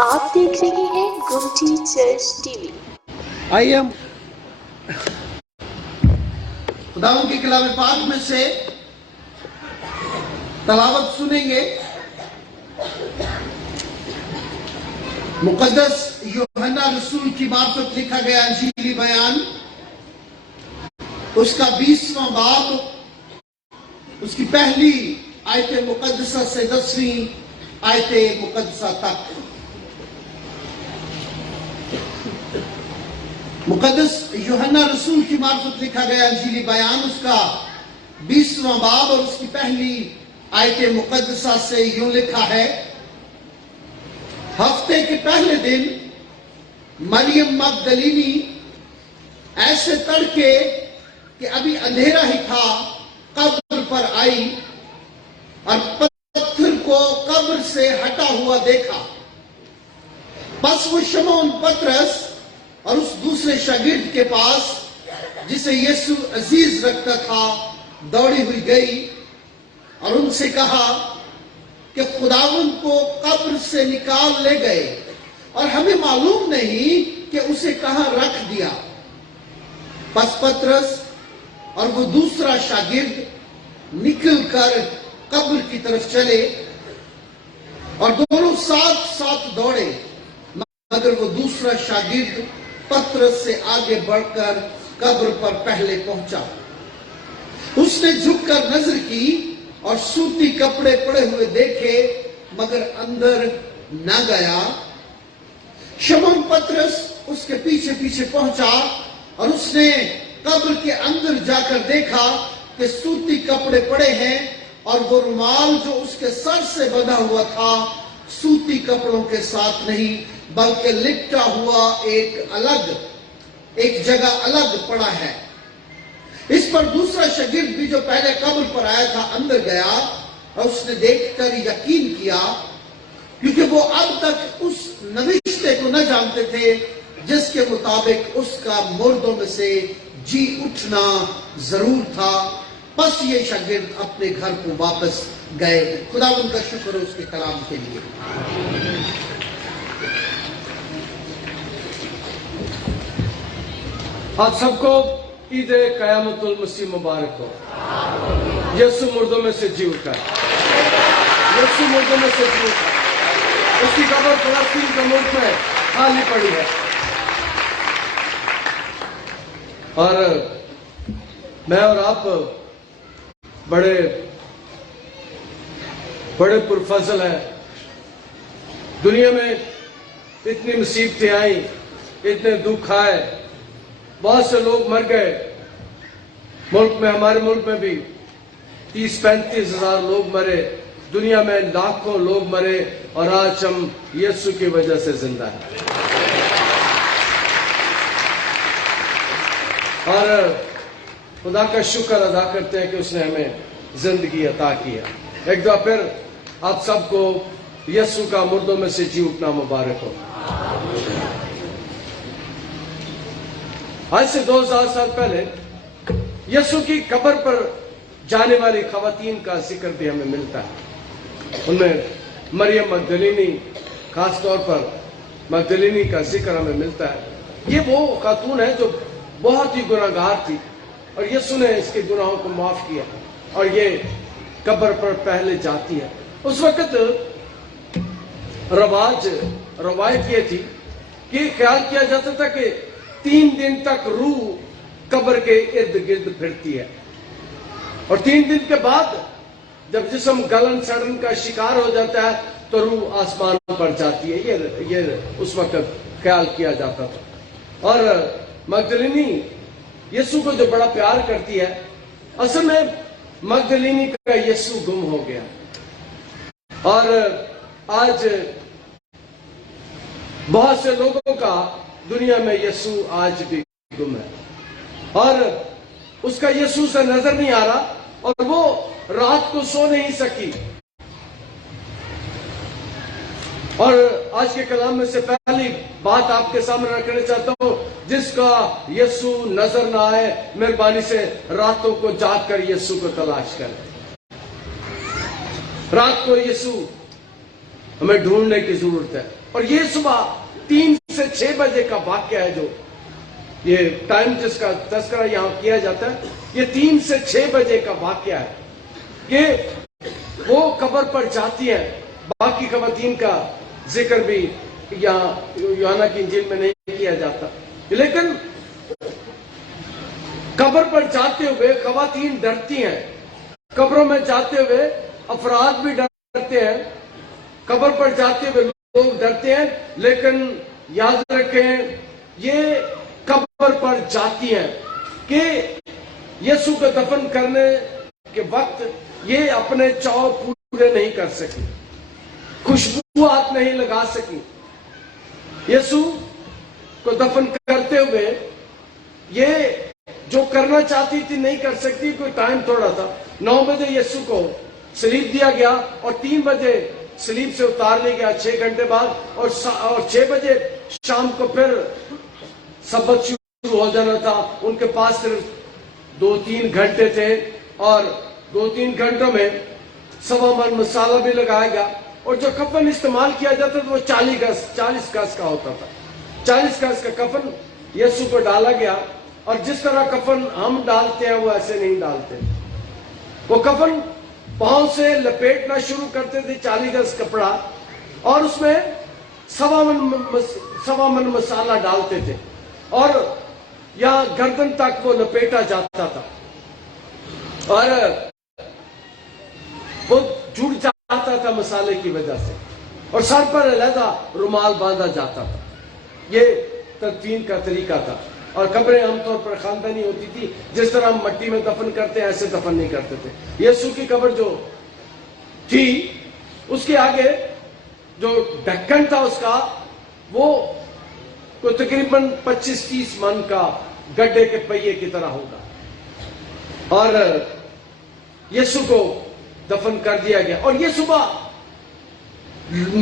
آپ دیکھ رہے ہیں گمٹی چرچ ٹی وی۔ آئیے ہم خداوند کے کلام پاک میں سے تلاوت سنیں گے۔ مقدس یوحنا رسول کی معرفت لکھا گیا انجیلی بیان، اس کا 20واں باب، اس کی پہلی آیت مقدسہ سے 10ویں آیت مقدسہ تک۔ مقدس یوحنا رسول کی معرفت لکھا گیا انجیلی بیان، اس کا 20واں باب اور اس کی پہلی آیت مقدسہ سے یوں لکھا ہے: ہفتے کے پہلے دن مریم مگدلینی ایسے تڑکے کہ ابھی اندھیرا ہی تھا قبر پر آئی اور پتھر کو قبر سے ہٹا ہوا دیکھا۔ پس وہ شمعون پطرس اور اس دوسرے شاگرد کے پاس جسے یسوع عزیز رکھتا تھا دوڑی ہوئی گئی اور ان سے کہا کہ خداوند کو قبر سے نکال لے گئے اور ہمیں معلوم نہیں کہ اسے کہاں رکھ دیا۔ پس پطرس اور وہ دوسرا شاگرد نکل کر قبر کی طرف چلے اور دونوں ساتھ ساتھ دوڑے، مگر وہ دوسرا شاگرد پطرس سے آگے بڑھ کر قبر پر پہلے پہنچا۔ اس نے جھک کر نظر کی اور سوتی کپڑے پڑے ہوئے دیکھے، مگر اندر نہ گیا۔ شمعون پطرس اس کے پیچھے پیچھے پہنچا اور اس نے قبر کے اندر جا کر دیکھا کہ سوتی کپڑے پڑے ہیں اور وہ رومال جو اس کے سر سے بندھا ہوا تھا سوتی کپڑوں کے ساتھ نہیں بلکہ لپٹا ہوا ایک جگہ الگ پڑا ہے۔ اس پر دوسرا شاگرد بھی جو پہلے قبر پر آیا تھا اندر گیا اور اس نے دیکھ کر یقین کیا، کیونکہ وہ اب تک اس نوشتے کو نہ جانتے تھے جس کے مطابق اس کا مردوں میں سے جی اٹھنا ضرور تھا۔ پس یہ شاگرد اپنے گھر کو واپس گئے۔ خداوند کا شکر ہے اس کے کلام کے لیے۔ آپ سب کو عید قیامت المسیح مبارک ہو۔ یسوع مردوں میں سے جی اٹھا، یسوع مردوں میں سے جی اٹھا۔ اس کی قبر فلسطین کے ملک میں خالی پڑی ہے، اور میں اور آپ بڑے پرفضل ہیں۔ دنیا میں اتنی مصیبتیں آئیں، اتنے دکھ آئے، بہت سے لوگ مر گئے۔ ملک میں، ہمارے ملک میں بھی 30-35 ہزار لوگ مرے، دنیا میں لاکھوں لوگ مرے، اور آج ہم یسوع کی وجہ سے زندہ ہیں۔ اور خدا کا شکر ادا کرتے ہیں کہ اس نے ہمیں زندگی عطا کیا۔ ایک دفعہ پھر آپ سب کو یسوع کا مردوں میں سے جی اٹھنا مبارک ہو۔ آج سے 2000 سال پہلے یسوع کی قبر پر جانے والی خواتین کا ذکر بھی ہمیں ملتا ہے۔ ان میں مریم مگدلینی، خاص طور پر مگدلینی کا ذکر ہمیں ملتا ہے۔ یہ وہ خاتون ہے جو بہت ہی گناہگار تھی، اور یسوع نے اس کے گناہوں کو معاف کیا، اور یہ قبر پر پہلے جاتی ہے۔ اس وقت روایت یہ تھی کہ خیال کیا جاتا تھا کہ 3 دن تک روح قبر کے ارد گرد پھرتی ہے، اور 3 دن کے بعد جب جسم گلن سڑن کا شکار ہو جاتا ہے تو روح آسمان پر جاتی ہے۔ یہ اس وقت خیال کیا جاتا تھا۔ اور مگدلینی یسوع کو جو بڑا پیار کرتی ہے، اصل میں مگدلینی کا یسوع گم ہو گیا، اور آج بہت سے لوگوں کا دنیا میں یسوع آج بھی گم ہے، اور اس کا یسوع سے نظر نہیں آ رہا، اور وہ رات کو سو نہیں سکی۔ اور آج کے کلام میں سے پہلی بات آپ کے سامنے رکھنا چاہتا ہوں، جس کا یسوع نظر نہ آئے، مہربانی سے راتوں کو جاگ کر یسوع کو تلاش کریں۔ رات کو یسوع ہمیں ڈھونڈنے کی ضرورت ہے. اور یہ صبح 3 سے 6 بجے کا واقعہ ہے، جو یہ ٹائم جس کا تذکرہ یہاں کیا جاتا ہے، یہ 3 سے 6 بجے کا واقعہ ہے کہ وہ قبر پر جاتی ہیں. باقی خواتین کا ذکر بھی یہاں یوحنا کی انجیل میں نہیں کیا جاتا، لیکن قبر پر جاتے ہوئے خواتین ڈرتی ہیں. قبروں میں جاتے ہوئے افراد بھی ڈرتے ہیں، قبر پر جاتے ہوئے لوگ ڈرتے ہیں، لیکن یاد رکھیں یہ قبر پر جاتی ہیں کہ یسوع کو دفن کرنے کے وقت یہ اپنے چاؤ پورے نہیں کر سکی، خوشبوات نہیں لگا سکی. یسوع کو دفن کرتے ہوئے یہ جو کرنا چاہتی تھی نہیں کر سکتی. کوئی ٹائم تھوڑا تھا. 9 بجے یسوع کو صلیب دیا گیا اور 3 بجے صلیب سے اتار لیا گیا 6 گھنٹے بعد، اور 6 بجے شام کو پھر سبت شروع ہو جانا تھا. ان کے پاس صرف 2-3 گھنٹے تھے، اور 2-3 گھنٹوں میں 1.25 من مسالہ بھی لگایا گیا. اور جو کفن استعمال کیا جاتا تھا وہ 40 گز کا ہوتا تھا. 40 گز کا کفن یسوع کو ڈالا گیا، اور جس طرح کفن ہم ڈالتے ہیں وہ ایسے نہیں ڈالتے. وہ کفن پاؤں سے لپیٹنا شروع کرتے تھے 40 گز کپڑا، اور اس میں 1.25 من مسالہ ڈالتے تھے، اور یہاں گردن تک وہ لپیٹا جاتا تھا، اور وہ جڑ جاتا تھا مسالے کی وجہ سے، اور سر پر علیحدہ رومال باندھا جاتا تھا. یہ تدفین کا طریقہ تھا. اور قبریں عام طور پر خاندانی ہوتی تھی، جس طرح ہم مٹی میں دفن کرتے ہیں ایسے دفن نہیں کرتے تھے. یسوع کی قبر جو تھی اس کے آگے جو ڈھکن تھا اس کا، وہ کوئی تقریباً 25-30 من کا گڈھے کے پہیے کی طرح ہوگا. اور یسوع کو دفن کر دیا گیا. اور یہ صبح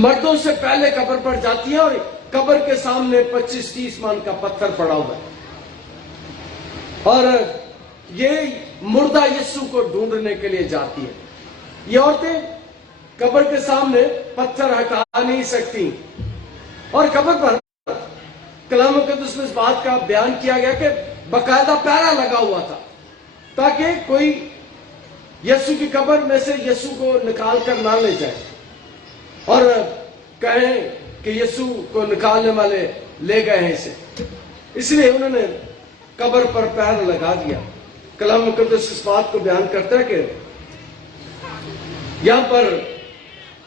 مردوں سے پہلے قبر پر جاتی ہے، اور قبر کے سامنے 25-30 من کا پتھر پڑا ہوا ہے، اور یہ مردہ یسوع کو ڈھونڈنے کے لیے جاتی ہے. یہ عورتیں قبر کے سامنے پتھر ہٹا نہیں سکتی، اور قبر پر کلام مقدس میں اس بات کا بیان کیا گیا کہ باقاعدہ پہرا لگا ہوا تھا تاکہ کوئی یسوع کی قبر میں سے یسوع کو نکال کر نہ لے جائے اور کہیں کہ یسوع کو نکالنے والے لے گئے ہیں اسے. اس لیے انہوں نے قبر پر پہرا لگا دیا. کلام مقدس اس بات کو بیان کرتا ہے کہ یہاں پر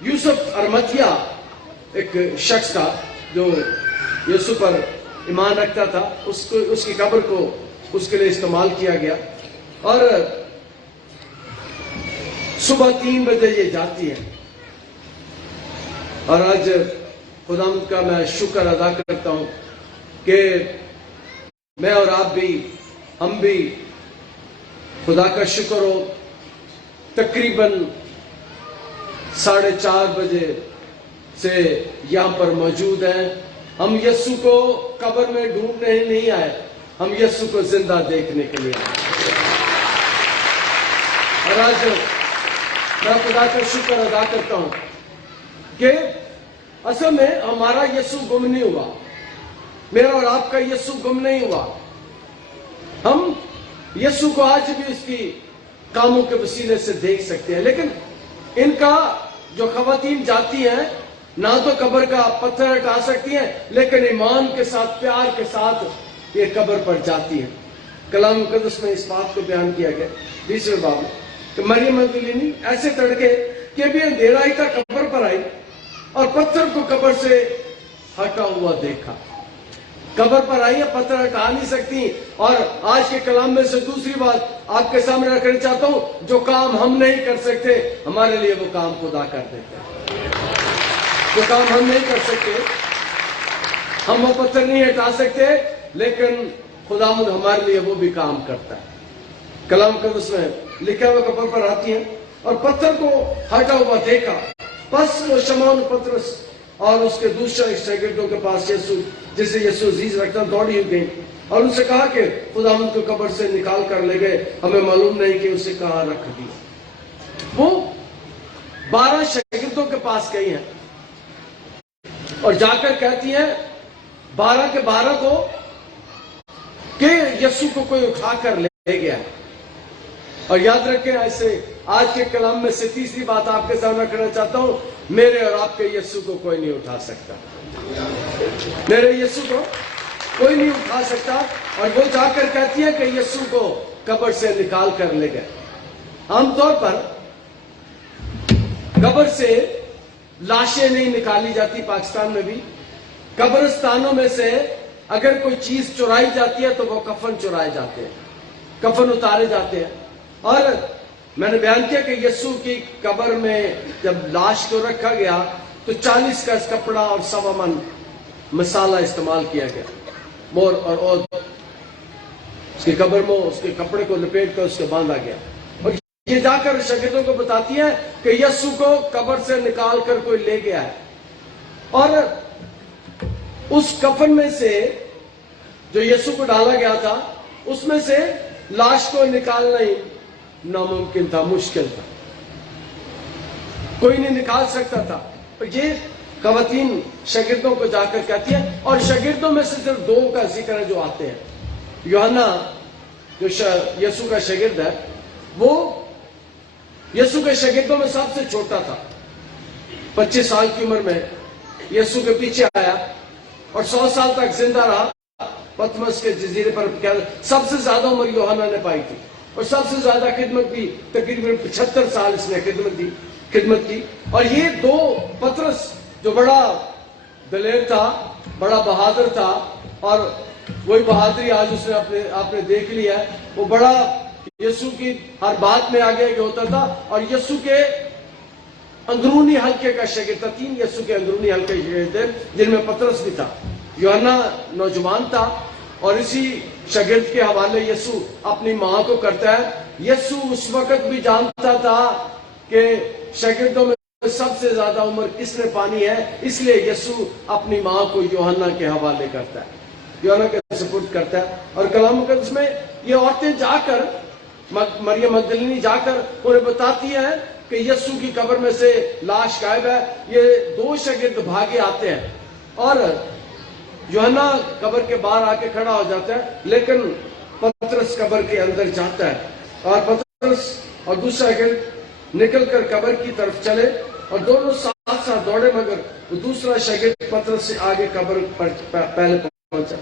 یوسف ارمتیا ایک شخص تھا جو یسوع پر ایمان رکھتا تھا. اس کی قبر کو اس کے لیے استعمال کیا گیا، اور صبح 3 بجے یہ جاتی ہے. اور آج خداوند کا میں شکر ادا کرتا ہوں کہ میں اور آپ بھی، ہم بھی خدا کا شکر ہو تقریباً 4:30 بجے سے یہاں پر موجود ہیں. ہم یسوع کو قبر میں ڈھونڈنے نہیں آئے، ہم یسوع کو زندہ دیکھنے کے لیے آئے. اور آج میں خدا کا شکر ادا کرتا ہوں کہ اصل میں ہمارا یسوع گم نہیں ہوا، میرا اور آپ کا یسوع گم نہیں ہوا. ہم یسوع کو آج بھی اس کی کاموں کے وسیلے سے دیکھ سکتے ہیں. لیکن ان کا جو خواتین جاتی ہیں نہ تو قبر کا پتھر ہٹا سکتی ہیں، لیکن ایمان کے ساتھ، پیار کے ساتھ یہ قبر پر جاتی ہیں. کلام مقدس میں اس بات کو بیان کیا گیا 20ویں باب میں کہ مریم مگدلینی ایسے تڑکے کہ ابھی اندھیرا ہی تھا قبر پر آئی اور پتھر کو قبر سے ہٹا ہوا دیکھا. قبر پر آئی ہے، پتھر ہٹا نہیں سکتی. اور آج کے کلام میں سے دوسری بات آپ کے سامنے رکھنا چاہتا ہوں، جو کام ہم نہیں کر سکتے ہمارے لیے وہ کام خدا کر دیتا ہے. جو کام ہم نہیں کر سکتے، ہم وہ پتھر نہیں ہٹا سکتے، لیکن خداوند ہمارے لیے وہ بھی کام کرتا ہے. کلام مقدس میں لکھا ہوا قبر پر آتی ہیں اور پتھر کو ہٹا ہوا دیکھا. پس وہ شمعون پترس اور اس کے دوسرے شاگردوں کے پاس یسوع جسے یسوع عزیز رکھتا دوڑی گئی اور ان سے کہا کہ خداوند کو قبر سے نکال کر لے گئے، ہمیں معلوم نہیں کہ اسے کہاں رکھ دیا. وہ 12 شاگردوں کے پاس گئی ہیں اور جا کر کہتی ہیں 12 کے 12 کو کہ یسوع کو کوئی اٹھا کر لے گیا. اور یاد رکھیں ایسے آج کے کلام میں سے تیسری بات آپ کے سامنے کرنا چاہتا ہوں, میرے اور آپ کے یسوع کو کوئی نہیں اٹھا سکتا. میرے یسوع کو کوئی نہیں اٹھا سکتا. اور وہ جا کر کہتی ہے کہ یسوع کو قبر سے نکال کر لے گئے. عام طور پر قبر سے لاشیں نہیں نکالی جاتی پاکستان میں بھی. قبرستانوں میں سے اگر کوئی چیز چرائی جاتی ہے تو وہ کفن چرائے جاتے ہیں, کفن اتارے جاتے ہیں. اور میں نے بیان کیا کہ یسوع کی قبر میں جب لاش کو رکھا گیا تو 40 گز کپڑا اور 1.25 من مسالہ استعمال کیا گیا. مور اور عود اس کی قبر میں اس کے کپڑے کو لپیٹ کر اس کو باندھا گیا. اور یہ جا کر شاگردوں کو بتاتی ہے کہ یسوع کو قبر سے نکال کر کوئی لے گیا ہے. اور اس کفن میں سے جو یسوع کو ڈالا گیا تھا اس میں سے لاش کو نکالنا ہی ناممکن تھا, مشکل تھا, کوئی نہیں نکال سکتا تھا. اور یہ خواتین شاگردوں کو جا کر کہتی ہیں, اور شاگردوں میں سے صرف 2 کا ذکر ہے جو آتے ہیں. یوحنا جو یسوع کا شاگرد ہے وہ یسوع کے شاگردوں میں سب سے چھوٹا تھا. 25 سال کی عمر میں یسوع کے پیچھے آیا اور 100 سال تک زندہ رہا. پتمس کے جزیرے پر سب سے زیادہ عمر یوحنا نے پائی تھی اور سب سے زیادہ خدمت بھی, تقریباً 75 سال اس نے خدمت کی. اور یہ 2 پترس جو بڑا دلیر تھا, بڑا بہادر تھا, اور وہی بہادری آج اس نے آپ نے دیکھ لیا ہے. وہ بڑا یسوع کی ہر بات میں آگے ہوتا تھا اور یسوع کے اندرونی حلقے کا شاگرد تھا. 3 یسوع کے اندرونی حلقے کے شاگرد تھے جن میں پترس بھی تھا. یوحنا نوجوان تھا اور اسی شاگرد کے حوالے یسوع اپنی ماں کو کرتا ہے. یسوع اس وقت بھی جانتا تھا کہ شاگردوں میں سب سے زیادہ عمر کس نے پانی ہے, اس لیے یسوع اپنی ماں کو یوحنا کے حوالے کرتا ہے, یوحنا کے سپرد کرتا ہے. اور کلام مقدس میں یہ عورتیں جا کر, مریم مگدلینی جا کر انہیں بتاتی ہیں کہ یسوع کی قبر میں سے لاش غائب ہے. یہ 2 شاگرد بھاگے آتے ہیں اور یوحنا قبر کے باہر آ کے کھڑا ہو جاتا ہے, لیکن پترس قبر کے اندر جاتا ہے اور پترس اور دوسرا شاگرد نکل کر قبر کی طرف چلے اور دونوں ساتھ ساتھ دوڑے, مگر دوسرا شاگرد پترس سے آگے قبر پر پہلے پہنچا.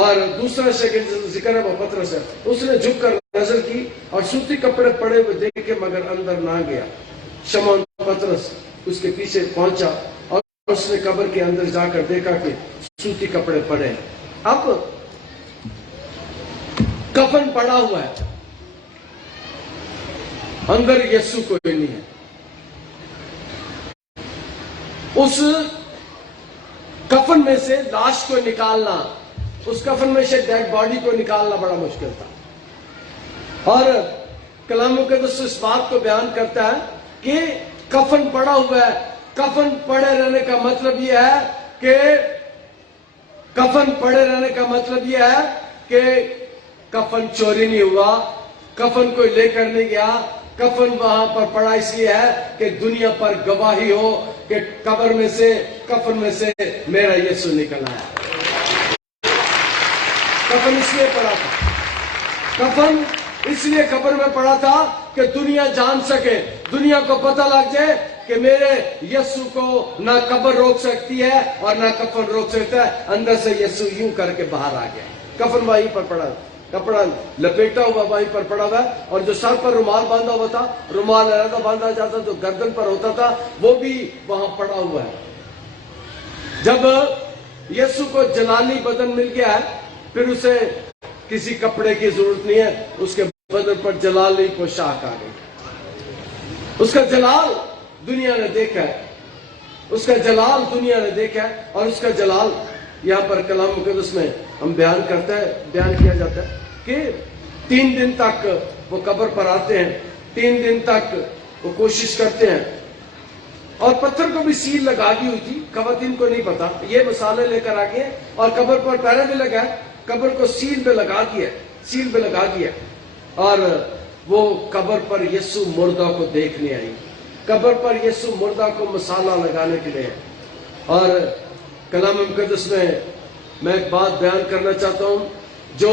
اور دوسرا شاگرد ذکر ہے وہ پترس ہے. اس نے جھک کر نظر کی اور سوتی کپڑے پڑے ہوئے دیکھ کے مگر اندر نہ گیا. شمعون پترس اس کے پیچھے پہنچا اور اس نے قبر کے اندر جا کر دیکھا کہ سوتی کپڑے پڑے ہیں. اب کفن پڑا ہوا ہے, اندر یسوع کوئی نہیں ہے. اس کفن میں سے لاش کو نکالنا, اس کفن میں سے ڈیڈ باڈی کو نکالنا بڑا مشکل تھا. اور کلام مقدس اس بات کو بیان کرتا ہے کہ کفن پڑا ہوا ہے. کفن پڑے رہنے کا مطلب یہ ہے کہ کفن چوری نہیں ہوا, کفن کوئی لے کر نہیں گیا. کفن وہاں پر پڑا اس لیے ہے کہ دنیا پر گواہی ہو کہ کفن میں سے میرا یسوع نکل آیا. کفن اس لیے پڑا تھا, کفن اس لیے قبر میں پڑا تھا کہ دنیا جان سکے, دنیا کو پتہ لگ جائے کہ میرے یسوع کو نہ قبر روک سکتی ہے اور نہ کفن روک سکتا ہے. اندر سے یسوع یوں کر کے باہر آ گیا. کفن وہیں پر پڑا, کپڑا لپیٹا ہوا وہیں پر پڑا ہوا ہے, اور جو سر پر رومال باندھا ہوا تھا, رومال علیحدہ باندھا جاتا جو گردن پر ہوتا تھا, وہ بھی وہاں پڑا ہوا ہے. جب یسوع کو جلالی بدن مل گیا ہے پھر اسے کسی کپڑے کی ضرورت نہیں ہے, اس کے بدن پر جلالی پوشاک آ گئی. اس کا جلال دنیا نے دیکھا ہے, اس کا جلال دنیا نے دیکھا ہے. اور اس کا جلال یہاں پر کلام مقدس میں ہم بیان کیا جاتا ہے کہ 3 دن تک وہ قبر پر آتے ہیں, 3 دن تک وہ کوشش کرتے ہیں. اور پتھر کو بھی سیل لگا دی ہوئی تھی, خواتین کو نہیں پتا. یہ مسالے لے کر آ گئے اور قبر پر پہرے بھی لگا ہے, قبر کو سیل پہ لگا دیا. اور وہ قبر پر یسوع مردہ کو دیکھنے آئی, قبر پر یسوع مردہ کو مسالہ لگانے کے لیے. اور کلام مقدس میں میں ایک بات بیان کرنا چاہتا ہوں، جو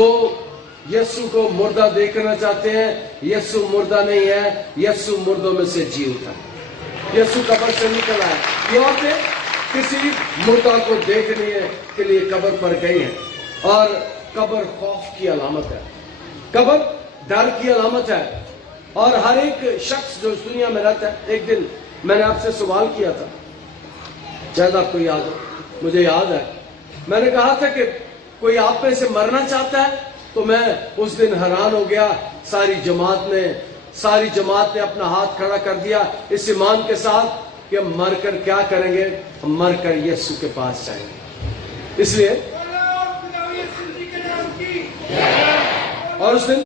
یسوع کو مردہ دیکھنا چاہتے ہیں، یسوع مردہ نہیں ہے، یسوع مردوں میں سے جی اٹھا، یسوع قبر سے نکل آیا۔ یہ عورتیں کسی مردہ کو دیکھنے کے لیے قبر پر گئی ہیں، اور قبر خوف کی علامت ہے، قبر ڈر کی علامت ہے، اور ہر ایک شخص جو اس دنیا میں رہتا ہے، ایک دن میں نے آپ سے سوال کیا تھا، شاید آپ کو یاد ہو، مجھے یاد ہے، میں نے کہا تھا کہ کوئی آپ میں سے مرنا چاہتا ہے، تو میں اس دن حیران ہو گیا، ساری جماعت نے اپنا ہاتھ کھڑا کر دیا اس ایمان کے ساتھ کہ ہم مر کر کیا کریں گے، ہم مر کر یسوع کے پاس جائیں گے۔ اس لیے اور اس دن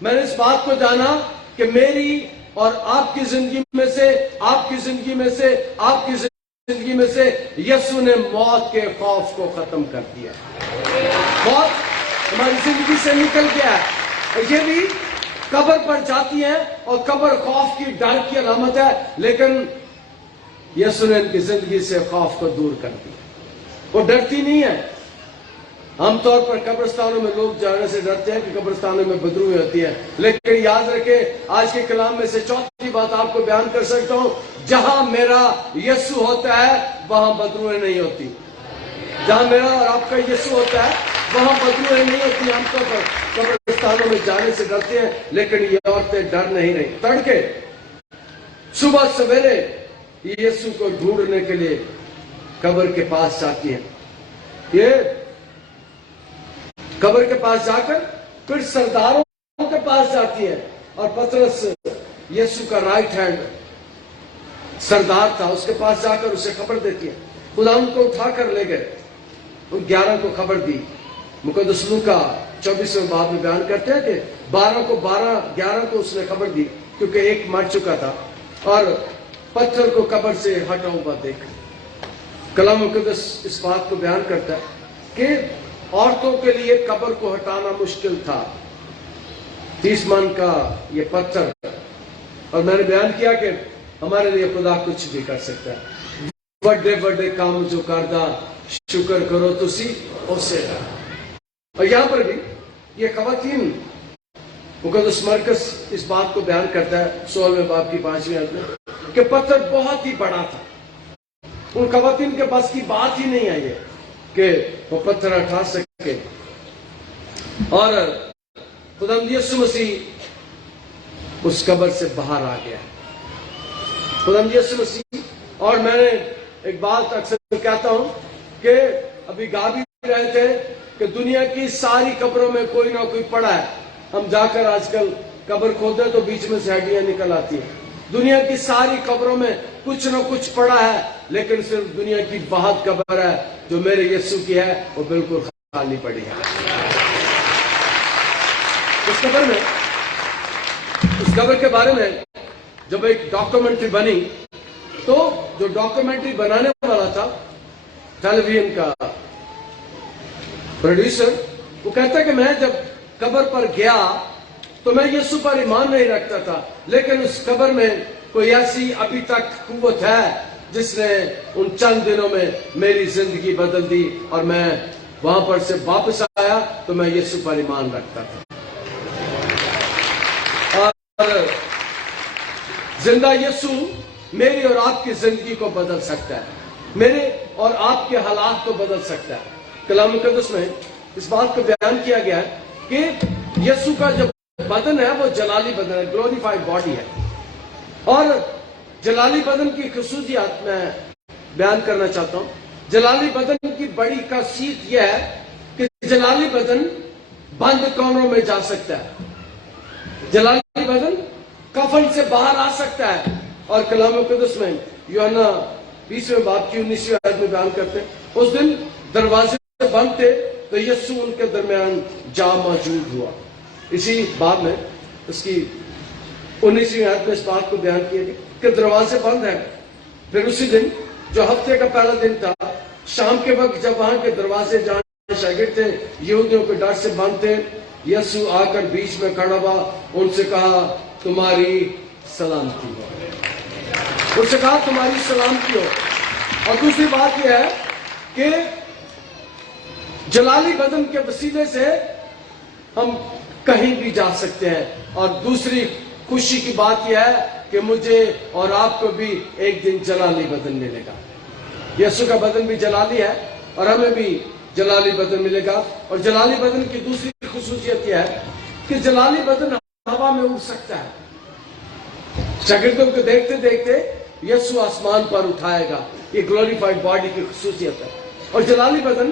میں نے اس بات کو جانا کہ میری اور آپ کی زندگی میں سے، آپ کی زندگی میں سے، آپ کی زندگی میں سے یسوع نے موت کے خوف کو ختم کر دیا۔ موت ہماری زندگی سے نکل گیا ہے، یہ بھی قبر پر جاتی ہے، اور قبر خوف کی ڈر کی علامت ہے، لیکن یسوع نے ان کی زندگی سے خوف کو دور کر دیا، وہ ڈرتی نہیں ہے۔ عام طور پر قبرستانوں میں لوگ جانے سے ڈرتے ہیں کہ قبرستانوں میں بدروہیں ہوتی ہیں، لیکن یاد رکھیں آج کے کلام میں سے چوتھی بات آپ کو بیان کر سکتا ہوں، جہاں میرا یسوع ہوتا ہے وہاں بدروہیں نہیں ہوتی۔ جہاں میرا اور آپ کا یسوع ہوتا ہے وہاں بدروہیں نہیں ہوتی۔ عام طور پر قبرستانوں میں جانے سے ڈرتے ہیں، لیکن یہ عورتیں ڈر نہیں رہی، تڑکے صبح سویرے یسوع کو ڈھونڈنے کے لیے قبر کے پاس جاتی ہیں۔ یہ قبر کے پاس جا کر پھر سرداروں کے پاس جاتی ہے، اور پطرس یسوع کا رائٹ ہینڈ سردار تھا، اس کے پاس جا کر اسے خبر دیتی ہے۔ خدا ان کو اٹھا کر لے گئے، ان 11 کو خبر دی۔ مقدس لوکا 24ویں باب میں بیان کرتے ہیں کہ 11 کو اس نے خبر دی، کیونکہ ایک مر چکا تھا، اور پتھر کو قبر سے ہٹا ہوا دیکھ۔ کلام مقدس اس بات کو بیان کرتا ہے کہ عورتوں کے لیے قبر کو ہٹانا مشکل تھا، 30 من کا یہ پتھر، اور میں نے بیان کیا کہ ہمارے لیے خدا کچھ بھی کر سکتا ہے۔ بڑے بڑے کام جو کردہ شکر کرو تسی اسے۔ اور یہاں پر بھی یہ خواتین، مقدس مرکز اس بات کو بیان کرتا ہے 16ویں باب کی 5ویں آیت میں کہ پتھر بہت ہی بڑا تھا، ان خواتین کے پاس کی بات ہی نہیں آئی ہے کہ وہ پتھر اٹھا سکے، اور خداوند یسوع مسیح اس قبر سے باہر آ گیا۔ خداوند یسوع مسیح، اور میں نے ایک بات اکثر کہتا ہوں کہ ابھی گا بھی رہے تھے کہ دنیا کی ساری قبروں میں کوئی نہ کوئی پڑا ہے، ہم جا کر آج کل قبر کھودتے تو بیچ میں سے ہڈیاں نکل آتی ہیں۔ دنیا کی ساری قبروں میں کچھ نہ کچھ پڑا ہے، لیکن صرف دنیا کی بہت قبر ہے جو میرے یسوع کی ہے، وہ بالکل خالی پڑی ہے۔ اس قبر کے بارے میں جب ایک ڈاکومنٹری بنی، تو جو ڈاکومنٹری بنانے والا تھا، ٹیلی ویژن کا پروڈیوسر، وہ کہتا ہے کہ میں جب قبر پر گیا تو میں یسوع پر ایمان نہیں رکھتا تھا، لیکن اس قبر میں کوئی ایسی ابھی تک قوت ہے جس نے ان چند دنوں میں میری زندگی بدل دی، اور میں وہاں پر سے واپس آیا تو میں یسوع پر ایمان رکھتا تھا۔ اور زندہ یسوع میری اور آپ کی زندگی کو بدل سکتا ہے، میرے اور آپ کے حالات کو بدل سکتا ہے۔ کلام مقدس میں اس بات کو بیان کیا گیا ہے کہ یسوع کا جو بدن ہے وہ جلالی بدن ہے، گلوریفائڈ باڈی ہے، اور جلالی بدن کی خصوصیات میں بیان کرنا چاہتا ہوں۔ جلالی بدن کی بڑی خاصیت یہ ہے کہ جلالی بدن بند کمروں میں جا سکتا ہے، جلالی بدن کفن سے باہر آ سکتا ہے، اور کلام مقدس میں یوحنا 20ویں باب کی 19ویں آیت میں بیان کرتے ہیں اس دن دروازے بند تھے تو یسوع ان کے درمیان جا موجود ہوا۔ اسی باب میں اس کی 19ویں آیت میں اس بات کو بیان کیا گیا کہ دروازے بند ہیں۔ پھر اسی دن جو ہفتے کا پہلا دن تھا، شام کے وقت جب وہاں کے دروازے جہاں شاگرد تھے یہودیوں کے ڈر سے بند تھے، یسوع آ کر بیچ میں کھڑا ہوا، ان سے کہا تمہاری سلامتی ہو۔ اس سے کہا تمہاری سلامتی ہو. اور دوسری بات یہ ہے کہ جلالی بدن کے وسیلے سے ہم کہیں بھی جا سکتے ہیں. اور دوسری خوشی کی بات یہ ہے کہ مجھے اور آپ کو بھی ایک دن جلالی بدن ملے گا. یسوع کا بدن بھی جلالی ہے اور ہمیں بھی جلالی بدن ملے گا. اور جلالی بدن کی دوسری خصوصیت یہ ہے کہ جلالی بدن ہوا میں اڑ سکتا ہے. شاگردوں کو دیکھتے دیکھتے یسوع آسمان پر اٹھائے گا. یہ گلوریفائڈ باڈی کی خصوصیت ہے. اور جلالی بدن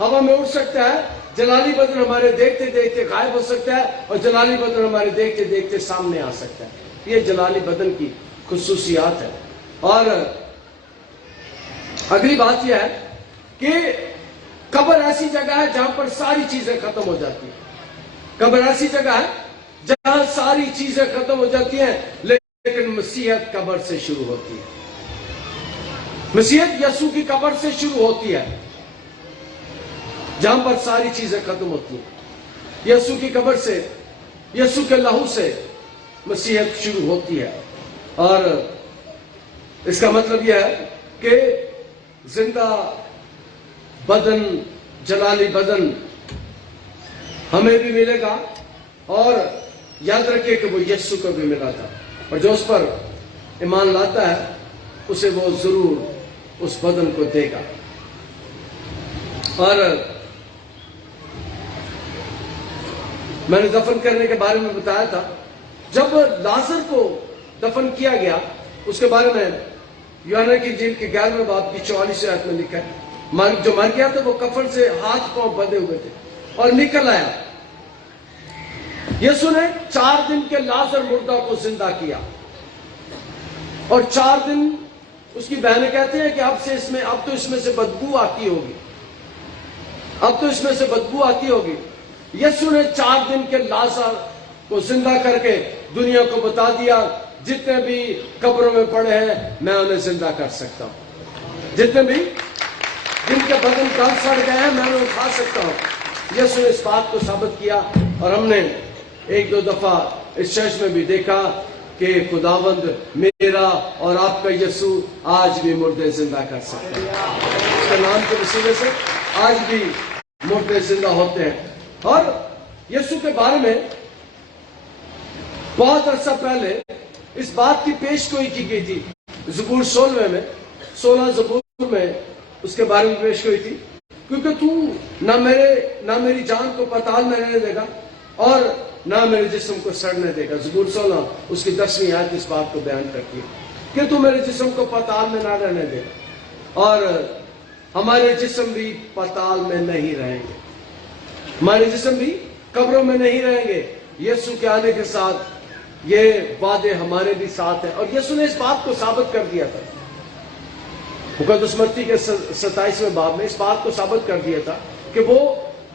ہوا میں اڑ سکتا ہے. جلالی بدن ہمارے دیکھتے دیکھتے غائب ہو سکتا ہے اور جلالی بدن ہمارے دیکھتے دیکھتے سامنے آ سکتا ہے. یہ جلالی بدن کی خصوصیات ہے. اور اگلی بات یہ ہے کہ قبر ایسی جگہ ہے جہاں پر ساری چیزیں ختم ہو جاتی ہیں. قبر ایسی جگہ ہے جہاں ساری چیزیں ختم ہو جاتی ہیں لیکن مسیحیت قبر سے شروع ہوتی ہے. مسیحیت یسوع کی قبر سے شروع ہوتی ہے جہاں پر ساری چیزیں ختم ہوتی ہیں. یسوع کی قبر سے, یسوع کے لہو سے مسیحیت شروع ہوتی ہے. اور اس کا مطلب یہ ہے کہ زندہ بدن, جلالی بدن ہمیں بھی ملے گا. اور یاد رکھیں کہ وہ یسوع کو بھی ملا تھا اور جو اس پر ایمان لاتا ہے اسے وہ ضرور اس بدن کو دے گا. اور میں نے دفن کرنے کے بارے میں بتایا تھا. جب لازر کو دفن کیا گیا اس کے بارے میں یوحنا کی انجیل کے 11ویں باب کی 44 آیت میں لکھا ہے جو مر گیا تھا وہ کفن سے ہاتھ پاؤں بندھے ہوئے تھے اور نکل آیا. یسوع نے 4 دن کے لازر مردہ کو زندہ کیا اور 4 دن اس کی بہنیں کہتے ہیں کہ اب تو اس میں سے بدبو آتی ہوگی, اب تو اس میں سے بدبو آتی ہوگی. یسوع نے 4 دن کے لازر کو زندہ کر کے دنیا کو بتا دیا جتنے بھی قبروں میں پڑے ہیں میں انہیں زندہ کر سکتا ہوں. جتنے بھی جن کے بدن گل سڑ گئے ہیں میں انہیں اٹھا سکتا ہوں. یسوع نے اس بات کو ثابت کیا اور ہم نے 1-2 دفعہ اس چرچ میں بھی دیکھا کہ خداوند میرا اور آپ کا یسوع آج بھی مردے زندہ کر سکتا ہے. اس کے نام کے وسیلے سے آج بھی مردے زندہ ہوتے ہیں. اور یسوع کے بارے میں بہت عرصہ پہلے اس بات کی پیش گوئی کی گئی تھی. زبور 16 میں 16 زبور میں اس کے بارے میں پیش گوئی تھی کیونکہ تو نہ میری جان کو پتال میں رہنے دے گا اور نہ میرے جسم کو سڑنے دے گا. زبور 16 اس کی 10ویں آیت اس بات کو بیان کرتی ہے کہ تو میرے جسم کو پتال میں نہ رہنے دے گا. اور ہمارے جسم بھی پتال میں نہیں رہیں گے, ہمارے جسم بھی قبروں میں نہیں رہیں گے. یسوع کے آنے کے ساتھ یہ وعدے ہمارے بھی ساتھ ہیں. اور یسوع نے اس بات کو ثابت کر دیا تھا مقدس متی کے 27ویں باب میں اس بات کو ثابت کر دیا تھا کہ وہ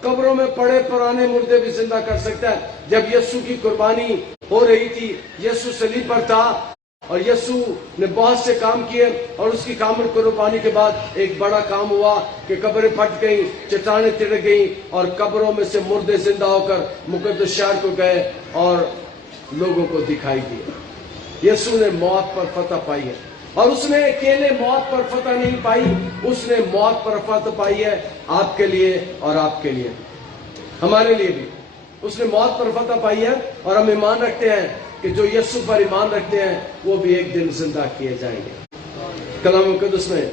قبروں میں پڑے پرانے مردے بھی زندہ کر سکتا ہے. جب یسوع کی قربانی ہو رہی تھی, یسوع صلیب پر تھا اور یسوع نے بہت سے کام کیے اور اس کی کامل قربانی کے بعد ایک بڑا کام ہوا کہ قبریں پھٹ گئیں, چٹانیں تڑک گئیں اور قبروں میں سے مردے زندہ ہو کر مقدس شہر کو گئے اور لوگوں کو دکھائی دیے. یسوع نے موت پر فتح پائی ہے اور اس نے اکیلے موت پر فتح نہیں پائی, اس نے موت پر فتح پائی ہے آپ کے لیے اور آپ کے لیے, ہمارے لیے بھی. اس نے موت پر فتح پائی ہے اور ہم ایمان رکھتے ہیں کہ جو یسوع پر ایمان رکھتے ہیں وہ بھی ایک دن زندہ کیے جائیں گے. کلام مقدس میں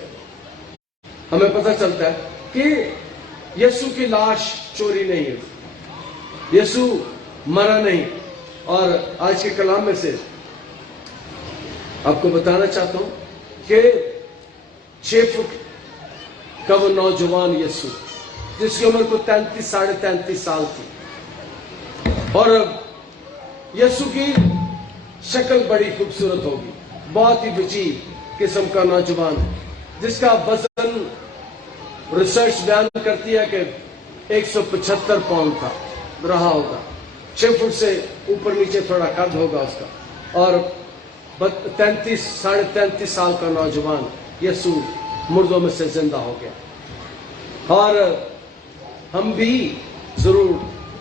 ہمیں پتہ چلتا ہے کہ یسوع کی لاش چوری نہیں ہے, یسوع مرا نہیں. اور آج کے کلام میں سے آپ کو بتانا چاہتا ہوں کہ 6 فٹ کا وہ نوجوان یسوع جس کی عمر کو 33 ساڑھے 33 سال تھی اور یسوع کی شکل بڑی خوبصورت ہوگی, بہت ہی وسیع قسم کا نوجوان جس کا وزن ریسرچ بیان کرتی ہے کہ 175 پاؤنڈ کا رہا ہوگا. 6 فٹ سے اوپر نیچے تھوڑا قد ہوگا اس کا اور 33 ساڑھے 33 سال کا نوجوان یسوع مردوں میں سے زندہ ہو گیا. اور ہم بھی ضرور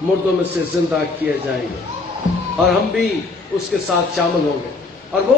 مردوں میں سے زندہ کیے جائیں گے اور ہم بھی اس کے ساتھ شامل ہوں گے اور وہ